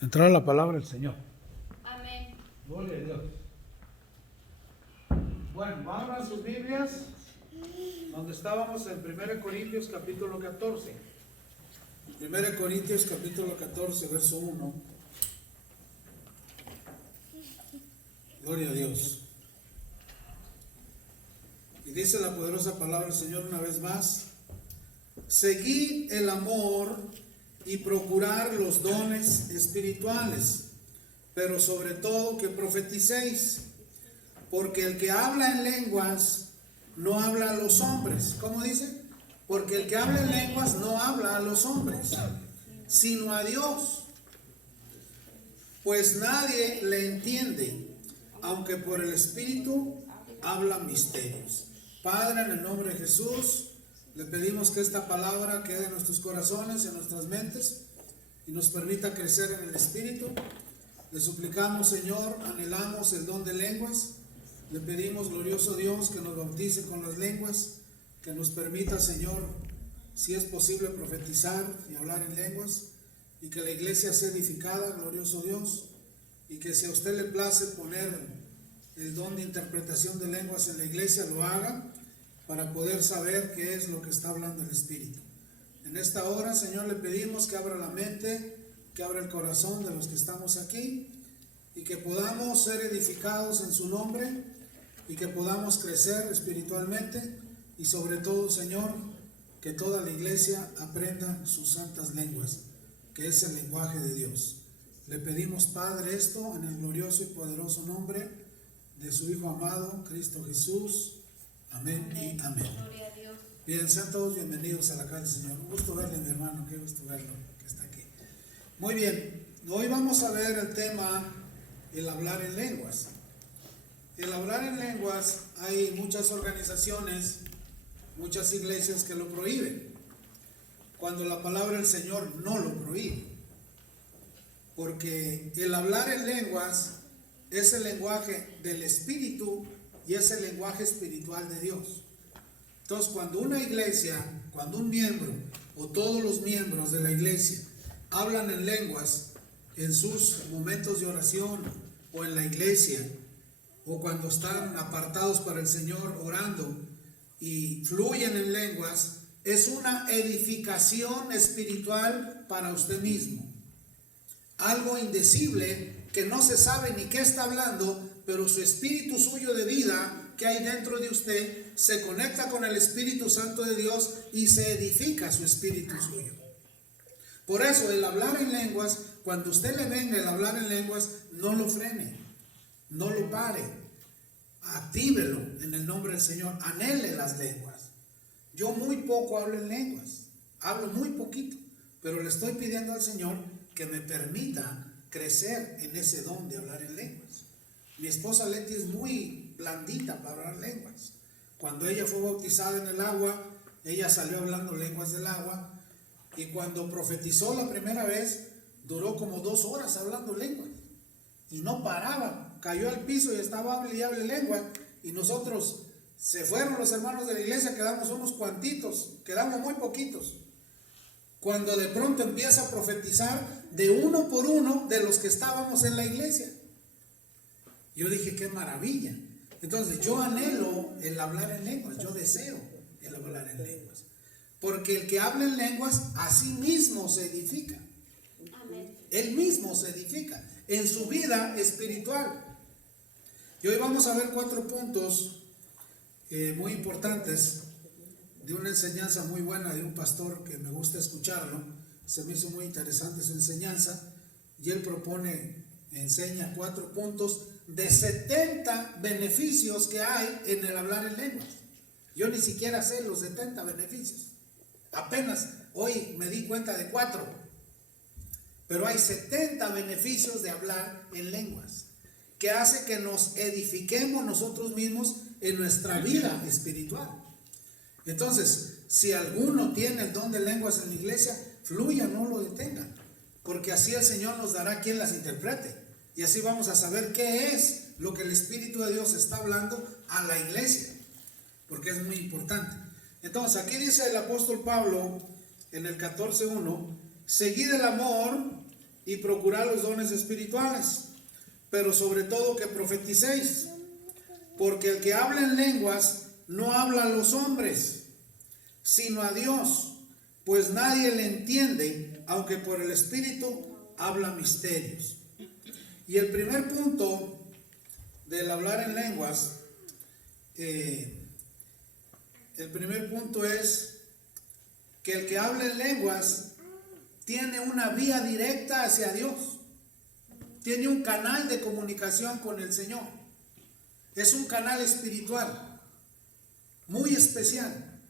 Entrar la palabra del Señor. Amén. Gloria a Dios. Bueno, abran sus Biblias donde estábamos en 1 Corintios capítulo 14. 1 Corintios capítulo 14, verso 1. Gloria a Dios. Y dice la poderosa palabra del Señor una vez más: seguid el amor y procurar los dones espirituales, pero sobre todo que profeticéis, porque el que habla en lenguas no habla a los hombres. ¿Cómo dice? Porque el que habla en lenguas no habla a los hombres, sino a Dios, pues nadie le entiende, aunque por el Espíritu habla misterios. Padre, en el nombre de Jesús, le pedimos que esta palabra quede en nuestros corazones, en nuestras mentes, y nos permita crecer en el Espíritu. Le suplicamos, Señor, anhelamos el don de lenguas. Le pedimos, glorioso Dios, que nos bautice con las lenguas, que nos permita, Señor, si es posible, profetizar y hablar en lenguas, y que la iglesia sea edificada, glorioso Dios, y que si a usted le place poner el don de interpretación de lenguas en la iglesia, lo haga, para poder saber qué es lo que está hablando el Espíritu. En esta hora, Señor, le pedimos que abra la mente, que abra el corazón de los que estamos aquí, y que podamos ser edificados en su nombre, y que podamos crecer espiritualmente, y sobre todo, Señor, que toda la iglesia aprenda sus santas lenguas, que es el lenguaje de Dios. Le pedimos, Padre, esto en el glorioso y poderoso nombre de su Hijo amado, Cristo Jesús. Amén y amén. Gloria a Dios. Bien, sean todos bienvenidos a la casa del Señor. Un gusto verle, mi hermano, qué gusto verlo, que está aquí. Muy bien, hoy vamos a ver el tema, el hablar en lenguas. El hablar en lenguas, hay muchas organizaciones, muchas iglesias que lo prohíben, cuando la palabra del Señor no lo prohíbe. Porque el hablar en lenguas es el lenguaje del Espíritu y es el lenguaje espiritual de Dios. Entonces, cuando una iglesia, cuando un miembro o todos los miembros de la iglesia hablan en lenguas en sus momentos de oración o en la iglesia, o cuando están apartados para el Señor orando y fluyen en lenguas, es una edificación espiritual para usted mismo. Algo indecible que no se sabe ni qué está hablando, pero su espíritu suyo de vida que hay dentro de usted se conecta con el Espíritu Santo de Dios y se edifica su espíritu suyo. Por eso el hablar en lenguas, cuando usted le venga el hablar en lenguas, no lo frene, no lo pare, actívelo en el nombre del Señor, anhele las lenguas. Yo muy poco hablo en lenguas, hablo muy poquito, pero le estoy pidiendo al Señor que me permita crecer en ese don de hablar en lenguas. Mi esposa Leti es muy blandita para hablar lenguas. Cuando ella fue bautizada en el agua, ella salió hablando lenguas del agua, y cuando profetizó la primera vez, duró como 2 horas hablando lenguas, y no paraba, cayó al piso y estaba hable y hable lengua, y nosotros, se fueron los hermanos de la iglesia, quedamos unos cuantitos, quedamos muy poquitos. Cuando de pronto empieza a profetizar de uno por uno de los que estábamos en la iglesia. Yo dije, qué maravilla. Entonces yo anhelo el hablar en lenguas, yo deseo el hablar en lenguas. Porque el que habla en lenguas a sí mismo se edifica. Amén. Él mismo se edifica en su vida espiritual. Y hoy vamos a ver 4 puntos muy importantes de una enseñanza muy buena de un pastor que me gusta escucharlo. Se me hizo muy interesante su enseñanza, y él enseña 4 puntos de 70 beneficios que hay en el hablar en lenguas. Yo ni siquiera sé los 70 beneficios, apenas hoy me di cuenta de 4, pero hay 70 beneficios de hablar en lenguas, que hace que nos edifiquemos nosotros mismos en nuestra vida espiritual. Entonces, si alguno tiene el don de lenguas en la iglesia, fluya, no lo detenga, porque así el Señor nos dará quien las interprete, y así vamos a saber qué es lo que el Espíritu de Dios está hablando a la iglesia, porque es muy importante. Entonces, aquí dice el apóstol Pablo en el 14:1: seguid el amor y procurad los dones espirituales, pero sobre todo que profeticéis, porque el que habla en lenguas no habla a los hombres, sino a Dios, pues nadie le entiende, aunque por el Espíritu habla misterios. Y el primer punto del hablar en lenguas, el primer punto es que el que habla en lenguas tiene una vía directa hacia Dios, tiene un canal de comunicación con el Señor, es un canal espiritual muy especial,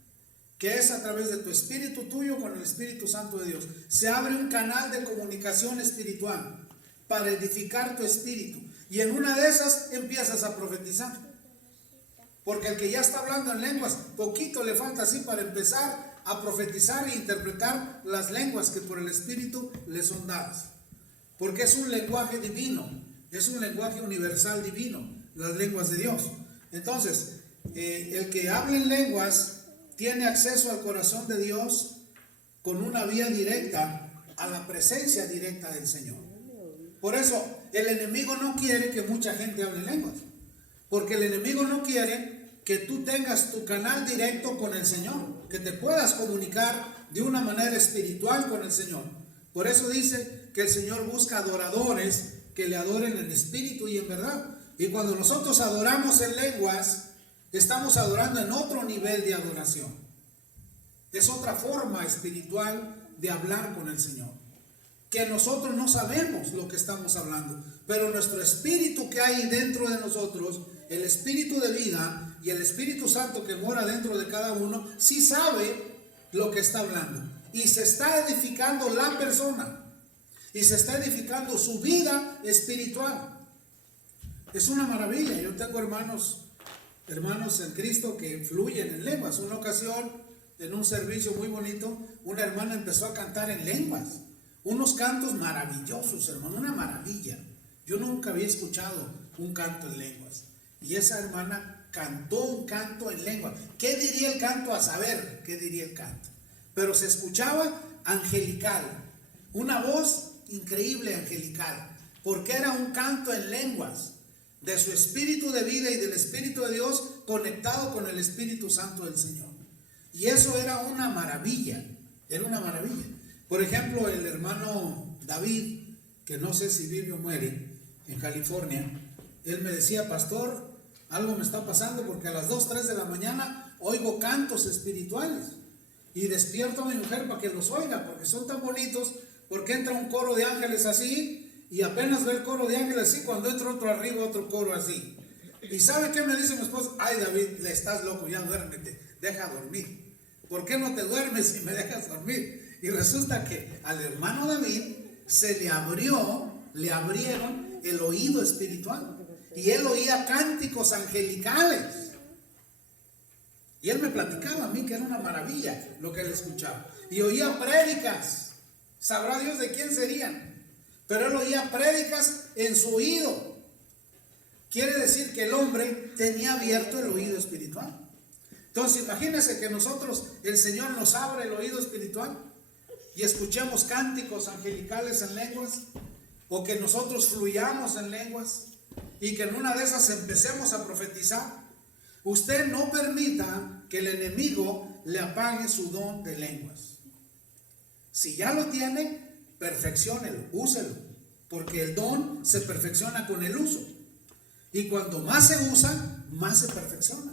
que es a través de tu espíritu tuyo con el Espíritu Santo de Dios. Se abre un canal de comunicación espiritual para edificar tu espíritu, y en una de esas empiezas a profetizar, porque el que ya está hablando en lenguas, poquito le falta así para empezar a profetizar e interpretar las lenguas que por el Espíritu le son dadas, porque es un lenguaje divino, es un lenguaje universal divino, las lenguas de Dios. Entonces, el que habla en lenguas tiene acceso al corazón de Dios con una vía directa a la presencia directa del Señor. Por eso el enemigo no quiere que mucha gente hable en lenguas, porque el enemigo no quiere que tú tengas tu canal directo con el Señor, que te puedas comunicar de una manera espiritual con el Señor. Por eso dice que el Señor busca adoradores que le adoren en espíritu y en verdad. Y cuando nosotros adoramos en lenguas, estamos adorando en otro nivel de adoración. Es otra forma espiritual de hablar con el Señor, que nosotros no sabemos lo que estamos hablando, pero nuestro espíritu que hay dentro de nosotros, el espíritu de vida y el Espíritu Santo que mora dentro de cada uno, sí sabe lo que está hablando, y se está edificando la persona, y se está edificando su vida espiritual. Es una maravilla. Yo tengo hermanos en Cristo que fluyen en lenguas. Una ocasión, en un servicio muy bonito, una hermana empezó a cantar en lenguas, unos cantos maravillosos, hermano, una maravilla. Yo nunca había escuchado un canto en lenguas, y esa hermana cantó un canto en lengua. ¿Qué diría el canto? A saber qué diría el canto, pero se escuchaba angelical, una voz increíble angelical, porque era un canto en lenguas de su espíritu de vida y del Espíritu de Dios conectado con el Espíritu Santo del Señor. Y eso era una maravilla, era una maravilla. Por ejemplo, el hermano David, que no sé si vive o muere, en California, él me decía: pastor, algo me está pasando, porque a las 2, 3 de la mañana oigo cantos espirituales, y despierto a mi mujer para que los oiga, porque son tan bonitos, porque entra un coro de ángeles así, y apenas ve el coro de ángeles así, cuando entra otro arriba, otro coro así. ¿Y sabe qué me dice mi esposa? Ay, David, le estás loco, ya duérmete, deja dormir. ¿Por qué no te duermes y me dejas dormir? Y resulta que al hermano David se le abrieron el oído espiritual, y él oía cánticos angelicales, y él me platicaba a mí que era una maravilla lo que él escuchaba, y oía prédicas, sabrá Dios de quién serían, pero él oía prédicas en su oído. Quiere decir que el hombre tenía abierto el oído espiritual. Entonces imagínense que nosotros, el Señor nos abre el oído espiritual y escuchemos cánticos angelicales en lenguas, o que nosotros fluyamos en lenguas y que en una de esas empecemos a profetizar. Usted no permita que el enemigo le apague su don de lenguas. Si ya lo tiene, perfecciónelo, úselo, porque el don se perfecciona con el uso, y cuando más se usa, más se perfecciona.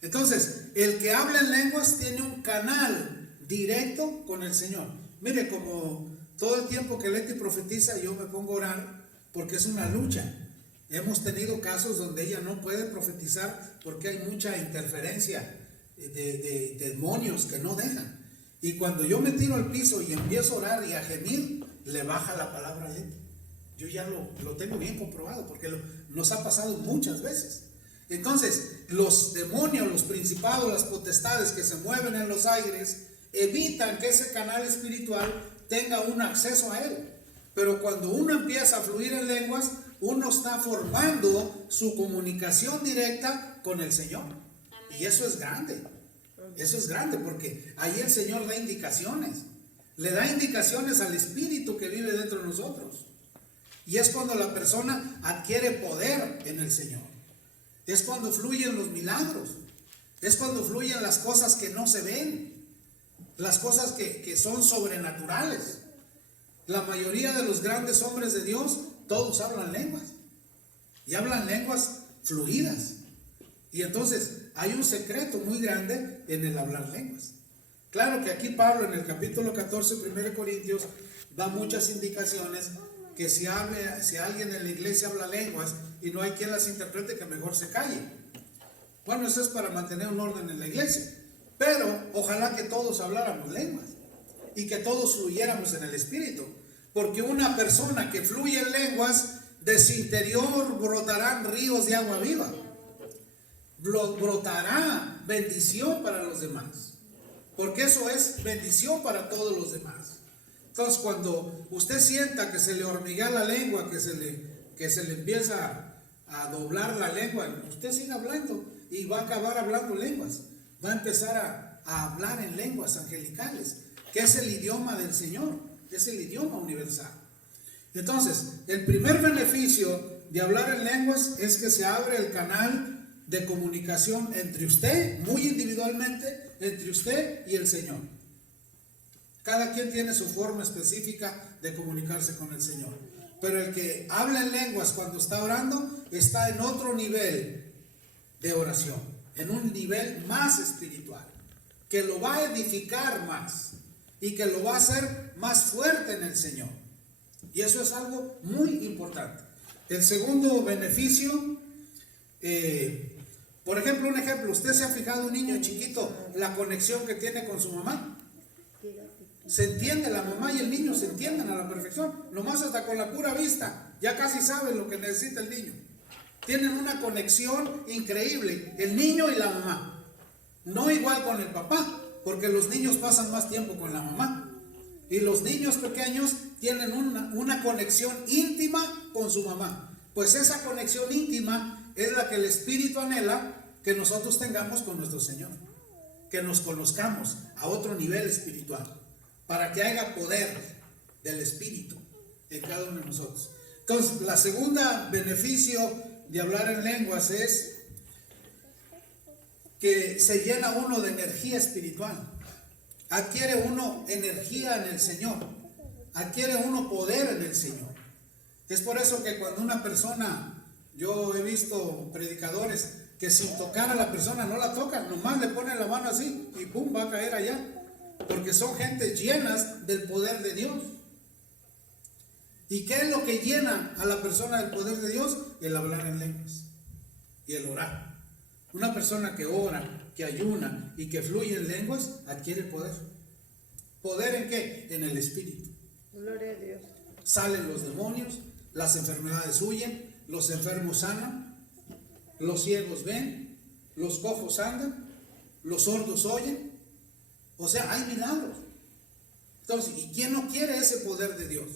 Entonces, el que habla en lenguas tiene un canal directo con el Señor. Mire, como todo el tiempo que Leti profetiza, yo me pongo a orar, porque es una lucha. Hemos tenido casos donde ella no puede profetizar porque hay mucha interferencia de demonios que no dejan. Y cuando yo me tiro al piso y empiezo a orar y a gemir, le baja la palabra a Leti. Yo ya lo tengo bien comprobado, porque nos ha pasado muchas veces. Entonces, los demonios, los principados, las potestades que se mueven en los aires, evitan que ese canal espiritual tenga un acceso a él. Pero cuando uno empieza a fluir en lenguas, uno está formando su comunicación directa con el Señor. Y eso es grande. Eso es grande, porque ahí el Señor da indicaciones. Le da indicaciones al espíritu que vive dentro de nosotros. Y es cuando la persona adquiere poder en el Señor. Es cuando fluyen los milagros. Es cuando fluyen las cosas que no se ven. Las cosas que son sobrenaturales. La mayoría de los grandes hombres de Dios, todos hablan lenguas. Y hablan lenguas fluidas. Y entonces hay un secreto muy grande en el hablar lenguas. Claro que aquí Pablo en el capítulo 14, 1 Corintios, da muchas indicaciones que si alguien en la iglesia habla lenguas y no hay quien las interprete, que mejor se calle. Bueno, eso es para mantener un orden en la iglesia. Pero ojalá que todos habláramos lenguas y que todos fluyéramos en el Espíritu. Porque una persona que fluye en lenguas, de su interior brotarán ríos de agua viva. Brotará bendición para los demás. Porque eso es bendición para todos los demás. Entonces, cuando usted sienta que se le hormiguea la lengua, que se le empieza a doblar la lengua, usted sigue hablando y va a acabar hablando lenguas. Va a empezar a hablar en lenguas angelicales, que es el idioma del Señor, es el idioma universal. Entonces, el primer beneficio de hablar en lenguas es que se abre el canal de comunicación entre usted, muy individualmente, entre usted y el Señor. Cada quien tiene su forma específica de comunicarse con el Señor. Pero el que habla en lenguas cuando está orando está en otro nivel de oración, en un nivel más espiritual, que lo va a edificar más y que lo va a hacer más fuerte en el Señor. Y eso es algo muy importante. El segundo beneficio, por ejemplo, un ejemplo, usted se ha fijado un niño chiquito, la conexión que tiene con su mamá. Se entiende, la mamá y el niño se entienden a la perfección, nomás hasta con la pura vista, ya casi saben lo que necesita el niño. Tienen una conexión increíble, el niño y la mamá. No igual con el papá, porque los niños pasan más tiempo con la mamá. Y los niños pequeños tienen una conexión íntima con su mamá. Pues esa conexión íntima es la que el Espíritu anhela que nosotros tengamos con nuestro Señor. Que nos conozcamos a otro nivel espiritual, para que haya poder del Espíritu en cada uno de nosotros. Entonces, la segunda beneficio de hablar en lenguas es que se llena uno de energía espiritual. Adquiere uno energía en el Señor. Adquiere uno poder en el Señor. Es por eso que cuando una persona, yo he visto predicadores que sin tocar a la persona no la tocan, nomás le ponen la mano así y pum, va a caer allá. Porque son gentes llenas del poder de Dios. ¿Y qué es lo que llena a la persona del poder de Dios? El hablar en lenguas y el orar. Una persona que ora, que ayuna y que fluye en lenguas, adquiere poder. ¿Poder en qué? En el Espíritu. Gloria a Dios. Salen los demonios, las enfermedades huyen, los enfermos sanan, los ciegos ven, los cojos andan, los sordos oyen. O sea, hay milagros. Entonces, ¿y quién no quiere ese poder de Dios?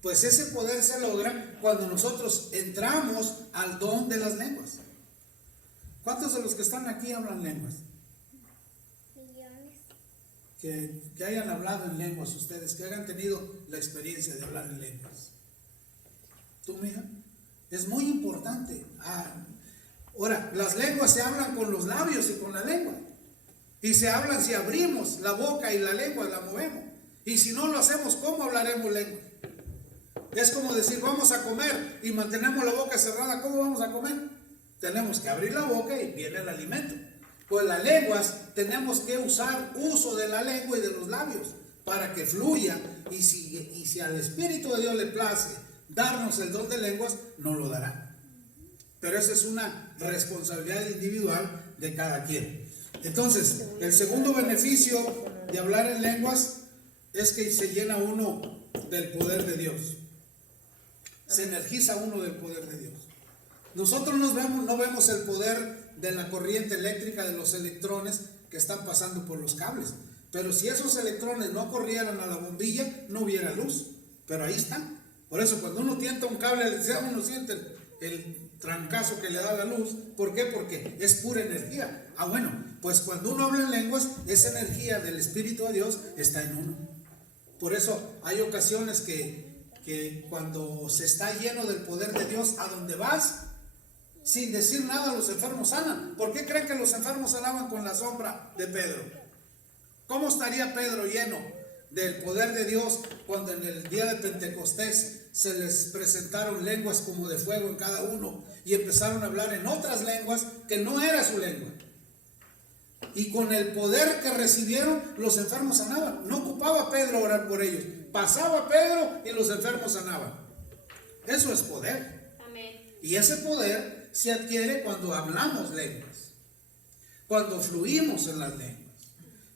Pues ese poder se logra cuando nosotros entramos al don de las lenguas. ¿Cuántos de los que están aquí hablan lenguas? Millones. Que hayan hablado en lenguas ustedes, que hayan tenido la experiencia de hablar en lenguas. ¿Tú, mija? Es muy importante. Ahora, las lenguas se hablan con los labios y con la lengua. Y se hablan si abrimos la boca y la lengua la movemos. Y si no lo hacemos, ¿cómo hablaremos lengua? Es como decir, vamos a comer y mantenemos la boca cerrada. ¿Cómo vamos a comer? Tenemos que abrir la boca y viene el alimento. Pues las lenguas tenemos que usar uso de la lengua y de los labios para que fluya. Y si al Espíritu de Dios le place darnos el don de lenguas, nos lo dará. Pero esa es una responsabilidad individual de cada quien. Entonces, el segundo beneficio de hablar en lenguas es que se llena uno del poder de Dios. Se energiza uno del poder de Dios. Nosotros no vemos el poder de la corriente eléctrica, de los electrones que están pasando por los cables. Pero si esos electrones no corrieran a la bombilla, no hubiera luz. Pero ahí están. Por eso cuando uno tienta un cable electricidad, uno siente el trancazo que le da la luz. ¿Por qué? Porque es pura energía. Bueno, pues cuando uno habla en lenguas, esa energía del Espíritu de Dios está en uno. Por eso hay ocasiones que cuando se está lleno del poder de Dios, a donde vas, sin decir nada, los enfermos sanan. ¿Por qué creen que los enfermos sanaban con la sombra de Pedro? ¿Cómo estaría Pedro lleno del poder de Dios cuando en el día de Pentecostés se les presentaron lenguas como de fuego en cada uno y empezaron a hablar en otras lenguas que no era su lengua? Y con el poder que recibieron, los enfermos sanaban. No ocupaba Pedro orar por ellos. Pasaba Pedro y los enfermos sanaban. Eso es poder. Amén. Y ese poder se adquiere cuando hablamos lenguas, cuando fluimos en las lenguas.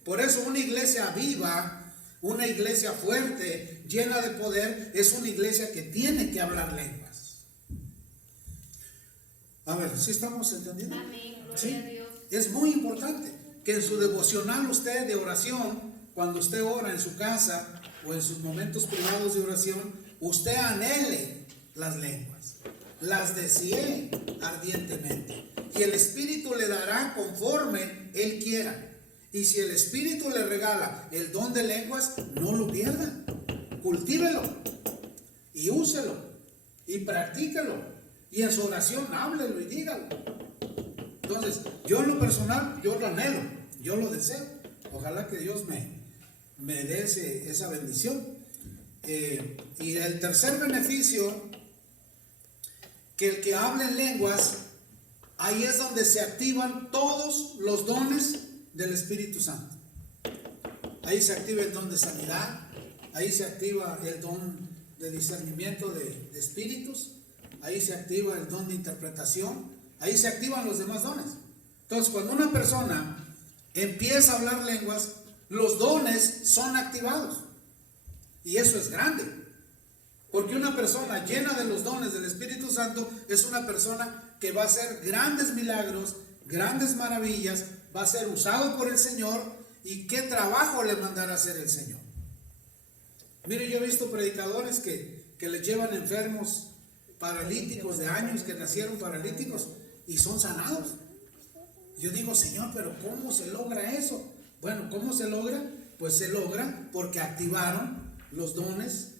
Por eso una iglesia viva, una iglesia fuerte, llena de poder, es una iglesia que tiene que hablar lenguas. A ver, ¿sí estamos entendiendo? Amén. Gloria ¿Sí? a Dios. Es muy importante que en su devocional usted de oración, cuando usted ora en su casa o en sus momentos privados de oración, usted anhele las lenguas, las desee ardientemente, y el Espíritu le dará conforme Él quiera. Y si el Espíritu le regala el don de lenguas, no lo pierda, cultívelo y úselo y practíquelo, y en su oración háblelo y dígalo. Entonces, yo en lo personal, yo lo anhelo, yo lo deseo. Ojalá que Dios me dé esa bendición. Y el tercer beneficio, que el que habla en lenguas, ahí es donde se activan todos los dones del Espíritu Santo. Ahí se activa el don de sanidad, ahí se activa el don de discernimiento de espíritus, ahí se activa el don de interpretación, ahí se activan los demás dones. Entonces, cuando una persona empieza a hablar lenguas, los dones son activados. Y eso es grande. Porque una persona llena de los dones del Espíritu Santo es una persona que va a hacer grandes milagros, grandes maravillas, va a ser usado por el Señor. ¿Y qué trabajo le mandará a hacer el Señor? Mire, yo he visto predicadores que les llevan enfermos paralíticos de años, que nacieron paralíticos y son sanados. Yo digo, Señor, pero ¿cómo se logra eso? Bueno, ¿cómo se logra? Pues se logra porque activaron los dones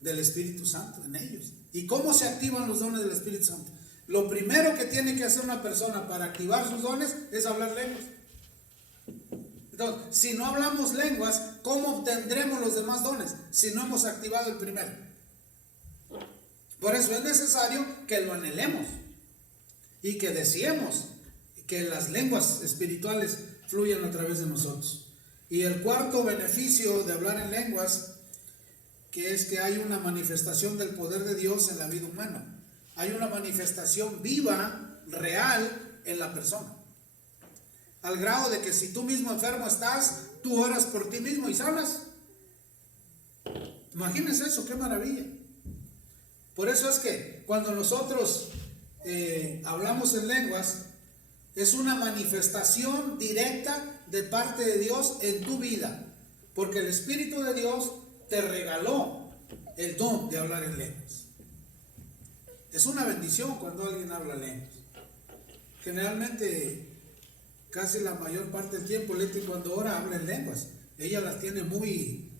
del Espíritu Santo en ellos. ¿Y cómo se activan los dones del Espíritu Santo? Lo primero que tiene que hacer una persona para activar sus dones es hablar lenguas. Entonces, si no hablamos lenguas, ¿cómo obtendremos los demás dones si no hemos activado el primero? Por eso es necesario que lo anhelemos y que deseemos que las lenguas espirituales fluyan a través de nosotros. Y el cuarto beneficio de hablar en lenguas, que es que hay una manifestación del poder de Dios en la vida humana. Hay una manifestación viva, real en la persona. Al grado de que si tú mismo enfermo estás, tú oras por ti mismo y sanas. Imagínense eso, qué maravilla. Por eso es que cuando nosotros hablamos en lenguas, es una manifestación directa de parte de Dios en tu vida. Porque el Espíritu de Dios te regaló el don de hablar en lenguas. Es una bendición cuando alguien habla lenguas. Generalmente, casi la mayor parte del tiempo, Leti cuando ora habla en lenguas. Ella las tiene muy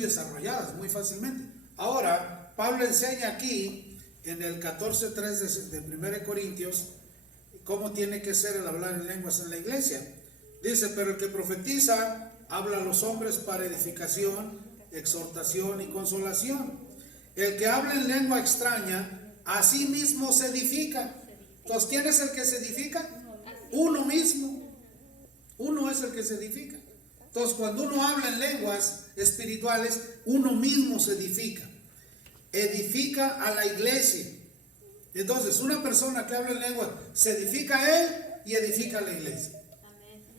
desarrolladas, muy fácilmente. Ahora, Pablo enseña aquí, en el 14:3 de 1 Corintios, cómo tiene que ser el hablar en lenguas en la iglesia. Dice, pero el que profetiza, habla a los hombres para edificación, exhortación y consolación. El que habla en lengua extraña, a sí mismo se edifica. Entonces, ¿quién es el que se edifica? Uno mismo. Uno es el que se edifica. Entonces, cuando uno habla en lenguas espirituales, uno mismo se edifica. Edifica a la iglesia. Entonces, una persona que habla en lenguas se edifica a él y edifica a la iglesia.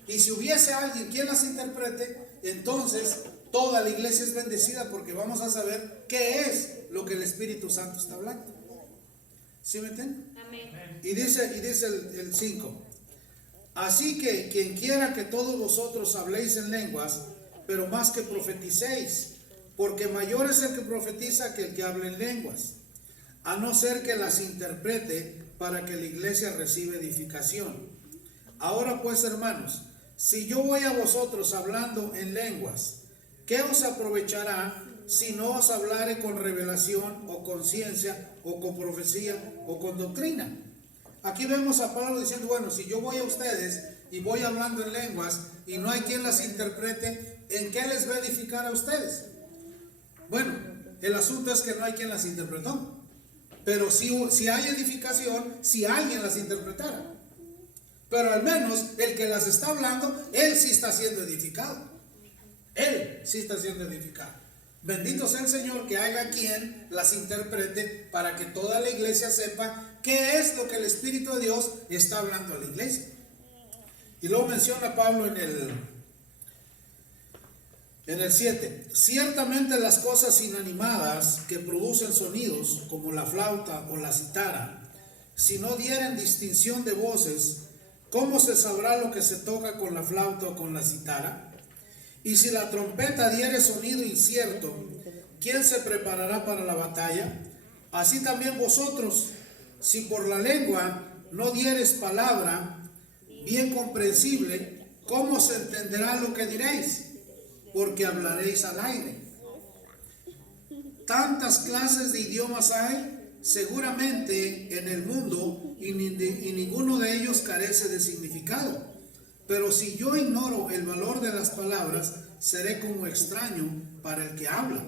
Y si hubiese alguien quien las interprete, entonces toda la iglesia es bendecida porque vamos a saber qué es lo que el Espíritu Santo está hablando. ¿Sí me entienden? Amén. Y dice el 5. Así que quien quiera que todos vosotros habléis en lenguas, pero más que profeticéis, porque mayor es el que profetiza que el que habla en lenguas, a no ser que las interprete para que la iglesia reciba edificación. Ahora pues, hermanos, si yo voy a vosotros hablando en lenguas, ¿qué os aprovechará si no os hablare con revelación o con ciencia o con profecía o con doctrina. Aquí vemos a Pablo diciendo, bueno, si yo voy a ustedes y voy hablando en lenguas y no hay quien las interprete, ¿en qué les va a edificar a ustedes? Bueno, el asunto es que no hay quien las interpretó. Pero si hay edificación, si alguien las interpretara. Pero al menos el que las está hablando, él sí está siendo edificado. Él sí está siendo edificado. Bendito sea el Señor que haya quien las interprete para que toda la iglesia sepa qué es lo que el Espíritu de Dios está hablando a la iglesia. Y luego menciona Pablo en el 7, ciertamente las cosas inanimadas que producen sonidos, como la flauta o la cítara, si no dieren distinción de voces, ¿cómo se sabrá lo que se toca con la flauta o con la cítara? Y si la trompeta diere sonido incierto, ¿quién se preparará para la batalla? Así también vosotros, si por la lengua no dieres palabra bien comprensible, ¿cómo se entenderá lo que diréis? Porque hablaréis al aire. Tantas clases de idiomas hay seguramente en el mundo y ninguno de ellos carece de significado. Pero si yo ignoro el valor de las palabras, seré como extraño para el que habla,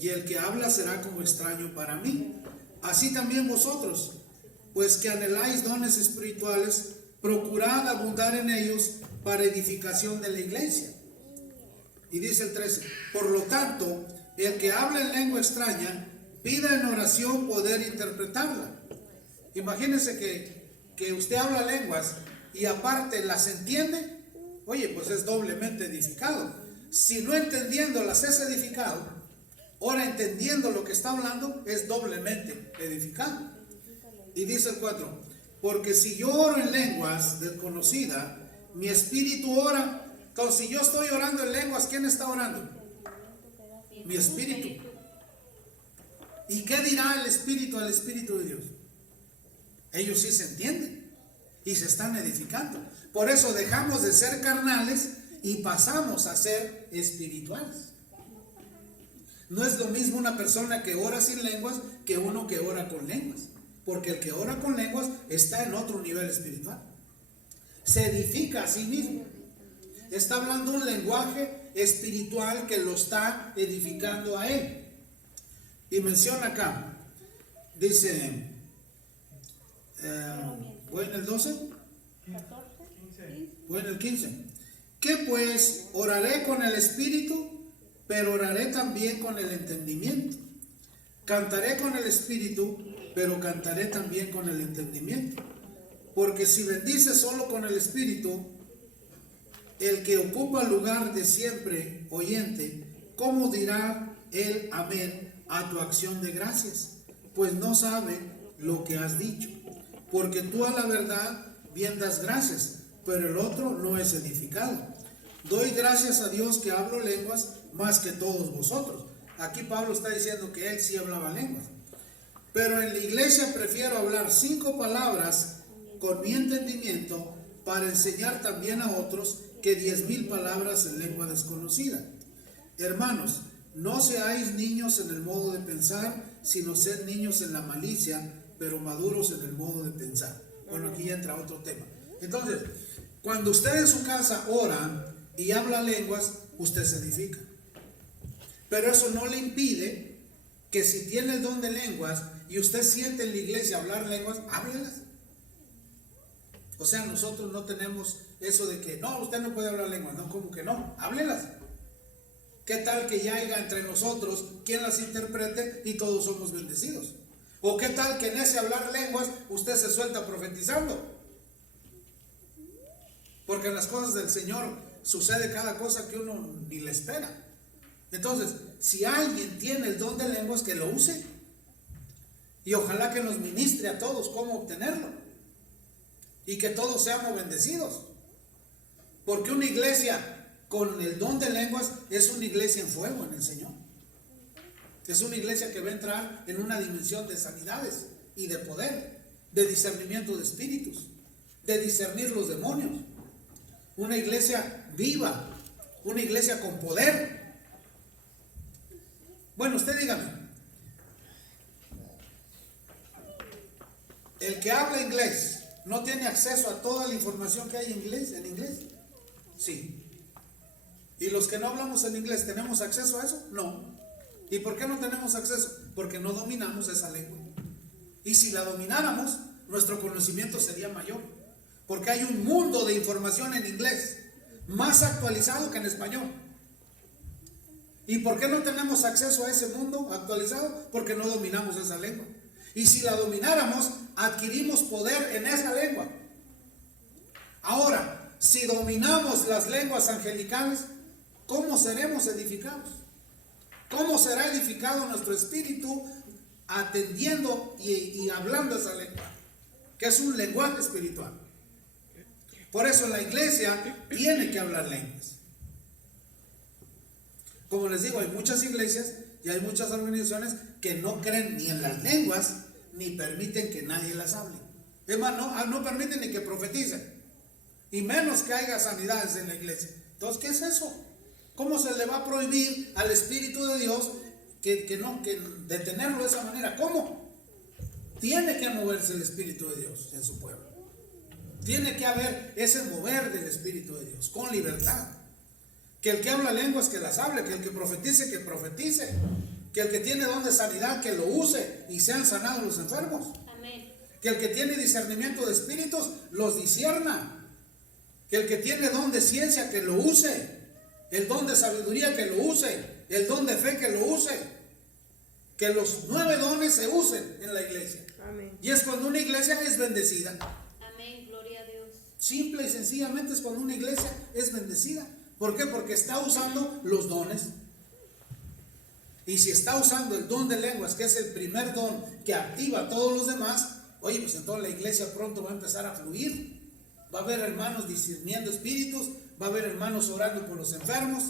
y el que habla será como extraño para mí. Así también vosotros, pues que anheláis dones espirituales, procurad abundar en ellos para edificación de la iglesia. Y dice el 13, por lo tanto, el que habla en lengua extraña, pida en oración poder interpretarla. Imagínense que usted habla lenguas y aparte las entiende, oye, pues es doblemente edificado. Si no entendiéndolas es edificado, ahora entendiendo lo que está hablando es doblemente edificado. Y dice el 4, porque si yo oro en lenguas desconocidas, mi espíritu ora. Entonces, si yo estoy orando en lenguas, ¿quién está orando? Mi espíritu. ¿Y qué dirá el espíritu al Espíritu de Dios? Ellos sí se entienden y se están edificando. Por eso dejamos de ser carnales y pasamos a ser espirituales. No es lo mismo una persona que ora sin lenguas que uno que ora con lenguas. Porque el que ora con lenguas está en otro nivel espiritual. Se edifica a sí mismo. Está hablando un lenguaje espiritual que lo está edificando a él. Y menciona acá, dice, ¿voy en el 12? Voy en el 15. ¿Qué pues? Oraré con el espíritu, pero oraré también con el entendimiento. Cantaré con el espíritu, pero cantaré también con el entendimiento. Porque si bendices solo con el espíritu, el que ocupa el lugar de siempre oyente, ¿cómo dirá él amén a tu acción de gracias? Pues no sabe lo que has dicho. Porque tú a la verdad bien das gracias, pero el otro no es edificado. Doy gracias a Dios que hablo lenguas más que todos vosotros. Aquí Pablo está diciendo que él sí hablaba lenguas. Pero en la iglesia prefiero hablar 5 palabras con mi entendimiento para enseñar también a otros que 10,000 palabras en lengua desconocida. Hermanos, no seáis niños en el modo de pensar, sino sed niños en la malicia, pero maduros en el modo de pensar. Bueno, aquí ya entra otro tema. Entonces, cuando usted en su casa ora y habla lenguas, usted se edifica. Pero eso no le impide que si tiene el don de lenguas y usted siente en la iglesia hablar lenguas, háblelas. O sea, nosotros no tenemos eso de que, no, usted no puede hablar lenguas. No, ¿cómo que no? Háblelas. ¿Qué tal que ya haya entre nosotros quien las interprete y todos somos bendecidos? ¿O qué tal que en ese hablar lenguas usted se suelta profetizando? Porque en las cosas del Señor sucede cada cosa que uno ni le espera. Entonces, si alguien tiene el don de lenguas, que lo use. Y ojalá que nos ministre a todos cómo obtenerlo. Y que todos seamos bendecidos. Porque una iglesia con el don de lenguas es una iglesia en fuego en el Señor. Es una iglesia que va a entrar en una dimensión de sanidades y de poder, de discernimiento de espíritus, de discernir los demonios. Una iglesia viva, una iglesia con poder. Bueno, usted dígame, el que habla inglés no tiene acceso a toda la información que hay en inglés. Sí. ¿Y los que no hablamos en inglés tenemos acceso a eso? No. ¿Y por qué no tenemos acceso? Porque no dominamos esa lengua. Y si la domináramos, nuestro conocimiento sería mayor. Porque hay un mundo de información en inglés, más actualizado que en español. ¿Y por qué no tenemos acceso a ese mundo actualizado? Porque no dominamos esa lengua. Y si la domináramos, adquirimos poder en esa lengua. Ahora, si dominamos las lenguas angelicales, ¿cómo seremos edificados? ¿Cómo será edificado nuestro espíritu atendiendo y hablando esa lengua? Que es un lenguaje espiritual. Por eso la iglesia tiene que hablar lenguas. Como les digo, hay muchas iglesias y hay muchas organizaciones que no creen ni en las lenguas ni permiten que nadie las hable. Es más, no permiten ni que profeticen, y menos que haya sanidades en la iglesia. Entonces, ¿qué es eso? ¿Cómo se le va a prohibir al Espíritu de Dios que detenerlo de esa manera? ¿Cómo? Tiene que moverse el Espíritu de Dios en su pueblo. Tiene que haber ese mover del Espíritu de Dios con libertad. Que el que habla lenguas que las hable, que el que profetice, que el que tiene don de sanidad que lo use y sean sanados los enfermos. Amén. Que el que tiene discernimiento de espíritus los discierna. Que el que tiene don de ciencia que lo use, el don de sabiduría que lo use, el don de fe que lo use. Que los 9 dones se usen en la iglesia. Amén. Y es cuando una iglesia es bendecida. Amén, gloria a Dios. Simple y sencillamente es cuando una iglesia es bendecida. ¿Por qué? Porque está usando los dones. Y si está usando el don de lenguas, que es el primer don que activa a todos los demás, oye, pues entonces la iglesia pronto va a empezar a fluir. Va a haber hermanos discerniendo espíritus, va a haber hermanos orando por los enfermos,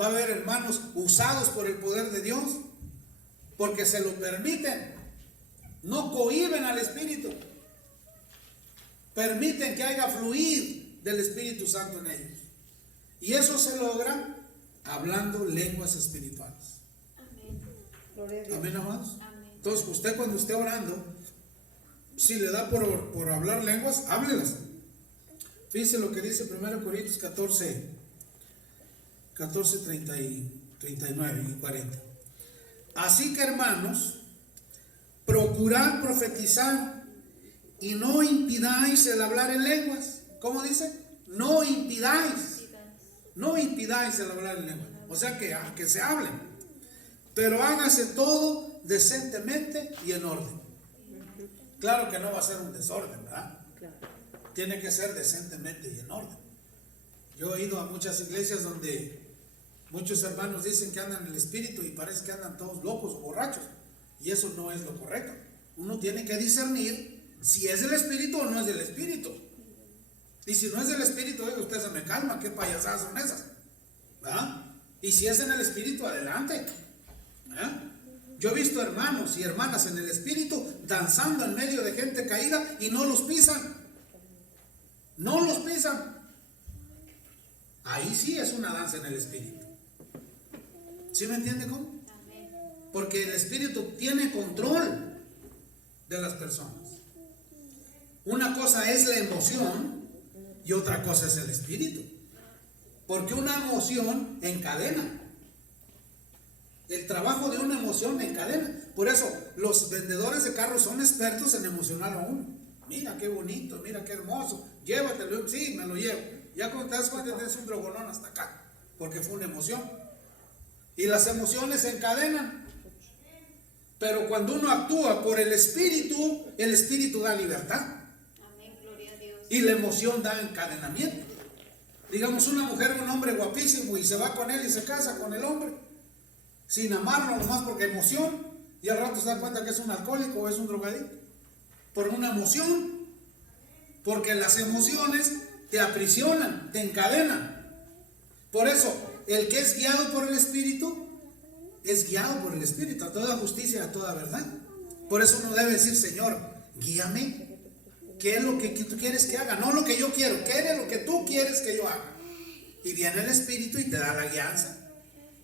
va a haber hermanos usados por el poder de Dios, porque se lo permiten. No cohíben al espíritu, permiten que haya fluir del Espíritu Santo en ellos. Y eso se logra hablando lenguas espirituales. Amén. Gloria a Dios. Amén, amados. Amén. Entonces, usted cuando esté orando, si le da por hablar lenguas, háblelas. Fíjese lo que dice 1 Corintios 14, 39 y 40. Así que, hermanos, procurad profetizar y no impidáis el hablar en lenguas. ¿Cómo dice? No impidáis. No impidáis el hablar en lenguas. O sea que se hablen. Pero hágase todo decentemente y en orden. Claro que no va a ser un desorden, ¿verdad? Claro. Tiene que ser decentemente y en orden. Yo he ido a muchas iglesias donde muchos hermanos dicen que andan en el espíritu y parece que andan todos locos o borrachos. Y eso no es lo correcto. Uno tiene que discernir si es del espíritu o no es del espíritu. Y si no es del espíritu, oiga, usted se me calma, qué payasadas son esas, ¿verdad? Y si es en el espíritu, adelante, ¿verdad? Yo he visto hermanos y hermanas en el espíritu danzando en medio de gente caída y no los pisan. No los pisan. Ahí sí es una danza en el espíritu. ¿Sí me entiende cómo? Amén. Porque el espíritu tiene control de las personas. Una cosa es la emoción y otra cosa es el espíritu. Porque una emoción encadena. El trabajo de una emoción encadena. Por eso los vendedores de carros son expertos en emocionar a uno. Mira qué bonito, mira qué hermoso, llévatelo. Sí, me lo llevo. Ya cuando te das cuenta tienes un drogonón hasta acá, porque fue una emoción. Y las emociones se encadenan. Pero cuando uno actúa por el espíritu da libertad. Amén, gloria a Dios. Y la emoción da encadenamiento. Digamos, una mujer o un hombre guapísimo y se va con él y se casa con el hombre, sin amarlo, nomás porque emoción, y al rato se da cuenta que es un alcohólico o es un drogadicto. Por una emoción. Porque las emociones te aprisionan, te encadenan. Por eso, el que es guiado por el Espíritu, es guiado por el Espíritu, a toda justicia, a toda verdad. Por eso uno debe decir, Señor, guíame. ¿Qué es lo que tú quieres que haga? No lo que yo quiero, ¿qué es lo que tú quieres que yo haga? Y viene el Espíritu y te da la guianza.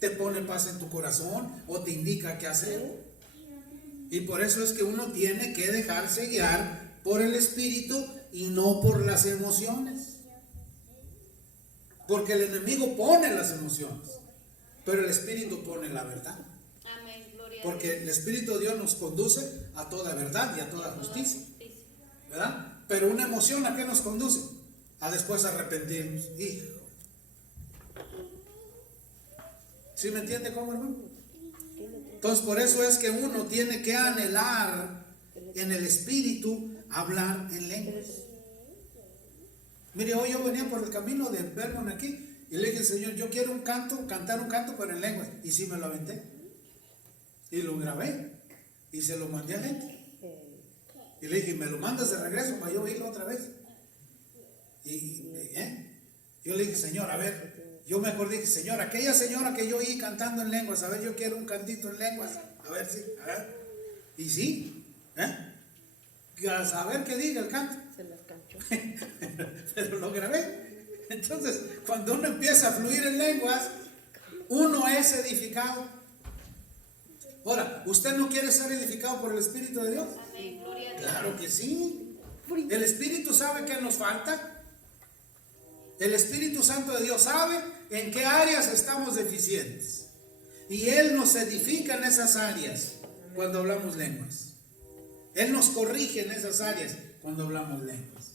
te pone paz en tu corazón o te indica qué hacer. Y por eso es que uno tiene que dejarse guiar por el Espíritu y no por las emociones. Porque el enemigo pone las emociones, pero el Espíritu pone la verdad. Amén. Gloria a Porque Dios. el Espíritu de Dios nos conduce a toda verdad y a toda justicia, Justicia. ¿verdad? Pero una emoción, ¿a qué nos conduce? A después arrepentirnos. Hijo. ¿Sí me entiende cómo, hermano? Entonces por eso es que uno tiene que anhelar en el Espíritu hablar en lenguas. Mire, hoy yo venía por el camino de Vermont aquí y le dije, Señor, yo quiero un canto, cantar un canto pero en lenguas. Y sí me lo aventé. Y lo grabé y se lo mandé a gente. Y le dije, ¿me lo mandas de regreso para yo oírlo otra vez? Yo le dije, Señor, a ver, yo me acordé que, Señor, aquella señora que yo oí cantando en lenguas, a ver, yo quiero un cantito en lenguas, a ver si, a ver. Y sí, a saber qué diga el canto. Se las canchó. Pero lo grabé. Entonces, cuando uno empieza a fluir en lenguas, uno es edificado. Ahora, ¿usted no quiere ser edificado por el Espíritu de Dios? Amén. Gloria a Dios. Claro que sí. El Espíritu sabe qué nos falta. El Espíritu Santo de Dios sabe en qué áreas estamos deficientes. Y Él nos edifica en esas áreas cuando hablamos lenguas. Él nos corrige en esas áreas cuando hablamos lenguas.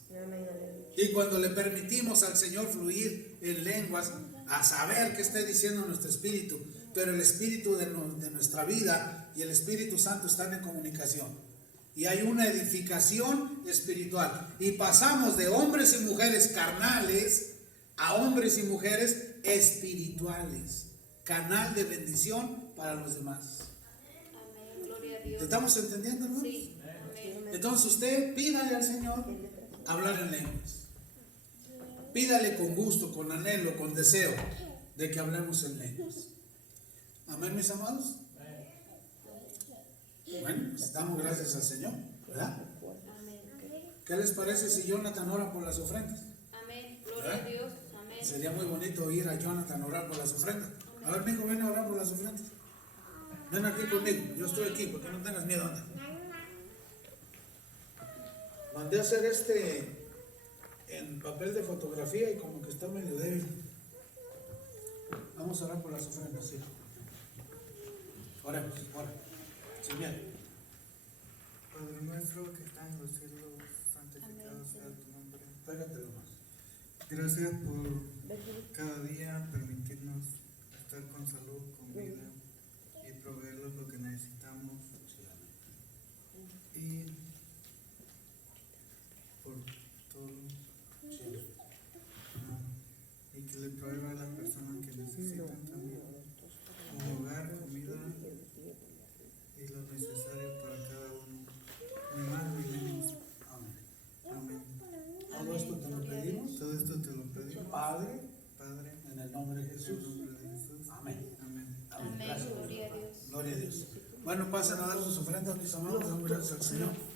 Y cuando le permitimos al Señor fluir en lenguas, a saber qué está diciendo nuestro espíritu. Pero el espíritu de nuestra vida y el Espíritu Santo están en comunicación. Y hay una edificación espiritual. Y pasamos de hombres y mujeres carnales a hombres y mujeres espirituales. Canal de bendición para los demás. Amén. Gloria a Dios. ¿Estamos entendiendo, hermanos? Sí. Amén. Entonces usted pídale al Señor hablar en lenguas. Pídale con gusto, con anhelo, con deseo de que hablemos en lenguas. Amén, mis amados. Bueno, pues damos gracias al Señor, ¿verdad? Amén. ¿Qué les parece si Jonathan ora por las ofrendas? Amén. Gloria a Dios. Amén. Sería muy bonito oír a Jonathan orar por las ofrendas. A ver, mijo, ven a orar por las ofrendas. Ven aquí conmigo, yo estoy aquí, porque no tengas miedo, anda. Mandé a hacer en papel de fotografía y como que está medio débil. Vamos a orar por las ofrendas, sí. Oremos, ora. Sin miedo. Padre nuestro que está en los cielos, santificado sea tu nombre. Pégatelo más. Gracias por cada día permitirnos estar con salud, con vida y proveernos lo que necesitamos. Y por todo. Y que le provea a las personas que necesitan también un hogar, comida y lo necesario para cada uno. Ni más ni menos. Amén. Amén. Todo esto te lo pedimos, Todo esto te lo pedimos, Padre, Padre, en el nombre de en el Jesús. nombre de Jesús. Amén. Amén. Amén. Amén. Gracias. Gloria a Dios. Gloria a Dios. Bueno, pasen a dar sus ofrendas, mis amados. Damos gracias al Señor.